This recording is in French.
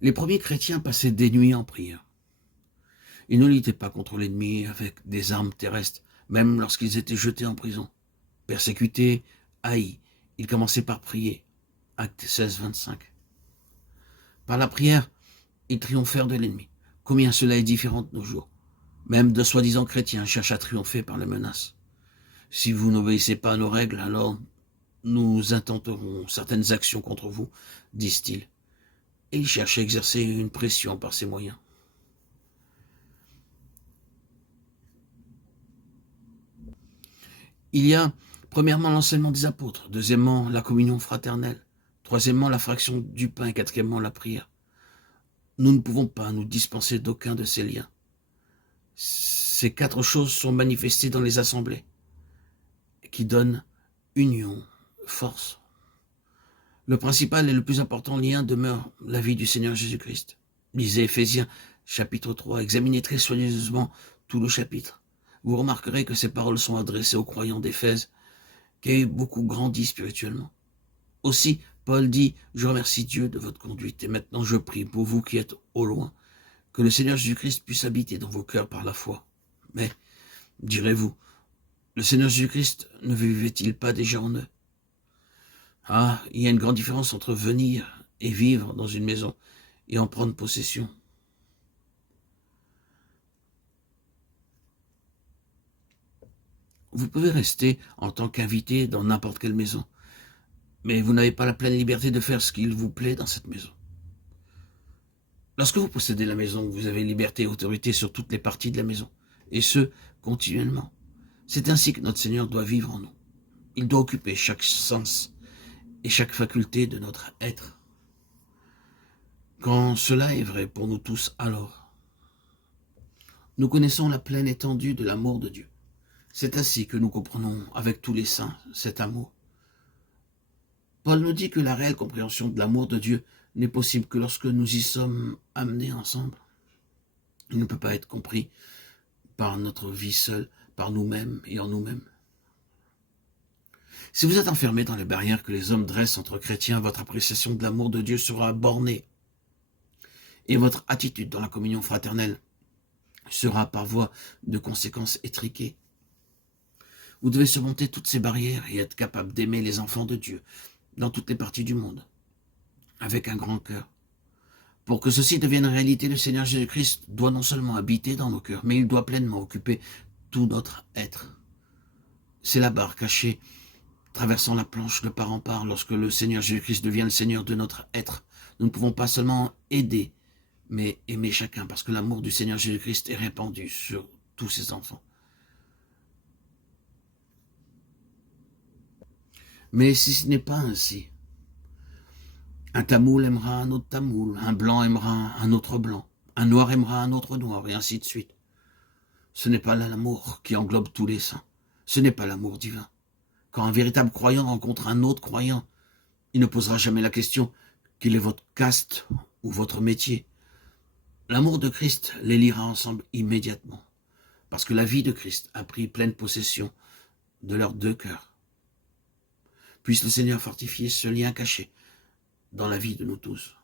Les premiers chrétiens passaient des nuits en prière. Ils ne luttaient pas contre l'ennemi avec des armes terrestres, même lorsqu'ils étaient jetés en prison. Persécutés, haïs, ils commençaient par prier. Acte 16, 25. Par la prière, ils triomphèrent de l'ennemi. Combien cela est différent de nos jours. Même de soi-disant chrétiens cherchent à triompher par les menaces. Si vous n'obéissez pas à nos règles, alors nous intenterons certaines actions contre vous, disent-ils. Et ils cherchent à exercer une pression par ces moyens. Il y a, premièrement, l'enseignement des apôtres, deuxièmement, la communion fraternelle, troisièmement, la fraction du pain et quatrièmement, la prière. Nous ne pouvons pas nous dispenser d'aucun de ces liens. Ces quatre choses sont manifestées dans les assemblées, qui donnent union, force. Le principal et le plus important lien demeure la vie du Seigneur Jésus-Christ. Lisez Éphésiens, chapitre 3, examinez très soigneusement tout le chapitre. Vous remarquerez que ces paroles sont adressées aux croyants d'Éphèse, qui avaient beaucoup grandi spirituellement. Aussi, Paul dit, je remercie Dieu de votre conduite, et maintenant je prie pour vous qui êtes au loin, que le Seigneur Jésus-Christ puisse habiter dans vos cœurs par la foi. Mais, direz-vous, le Seigneur Jésus-Christ ne vivait-il pas déjà en eux? Ah, il y a une grande différence entre venir et vivre dans une maison et en prendre possession. Vous pouvez rester en tant qu'invité dans n'importe quelle maison, mais vous n'avez pas la pleine liberté de faire ce qu'il vous plaît dans cette maison. Lorsque vous possédez la maison, vous avez liberté et autorité sur toutes les parties de la maison, et ce, continuellement. C'est ainsi que notre Seigneur doit vivre en nous. Il doit occuper chaque sens et chaque faculté de notre être. Quand cela est vrai pour nous tous, alors, nous connaissons la pleine étendue de l'amour de Dieu. C'est ainsi que nous comprenons avec tous les saints cet amour. Paul nous dit que la réelle compréhension de l'amour de Dieu n'est possible que lorsque nous y sommes amenés ensemble. Il ne peut pas être compris par notre vie seule, par nous-mêmes et en nous-mêmes. Si vous êtes enfermé dans les barrières que les hommes dressent entre chrétiens, votre appréciation de l'amour de Dieu sera bornée. Et votre attitude dans la communion fraternelle sera par voie de conséquences étriquée. Vous devez surmonter toutes ces barrières et être capable d'aimer les enfants de Dieu dans toutes les parties du monde, avec un grand cœur. Pour que ceci devienne réalité, le Seigneur Jésus-Christ doit non seulement habiter dans nos cœurs, mais il doit pleinement occuper tout notre être. C'est la barre cachée, traversant la planche de part en part, lorsque le Seigneur Jésus-Christ devient le Seigneur de notre être. Nous ne pouvons pas seulement aider, mais aimer chacun, parce que l'amour du Seigneur Jésus-Christ est répandu sur tous ses enfants. Mais si ce n'est pas ainsi, un tamoul aimera un autre tamoul, un blanc aimera un autre blanc, un noir aimera un autre noir, et ainsi de suite. Ce n'est pas là l'amour qui englobe tous les saints. Ce n'est pas l'amour divin. Quand un véritable croyant rencontre un autre croyant, il ne posera jamais la question « quelle est votre caste ou votre métier ?» L'amour de Christ les liera ensemble immédiatement, parce que la vie de Christ a pris pleine possession de leurs deux cœurs. Puisse le Seigneur fortifier ce lien caché dans la vie de nous tous.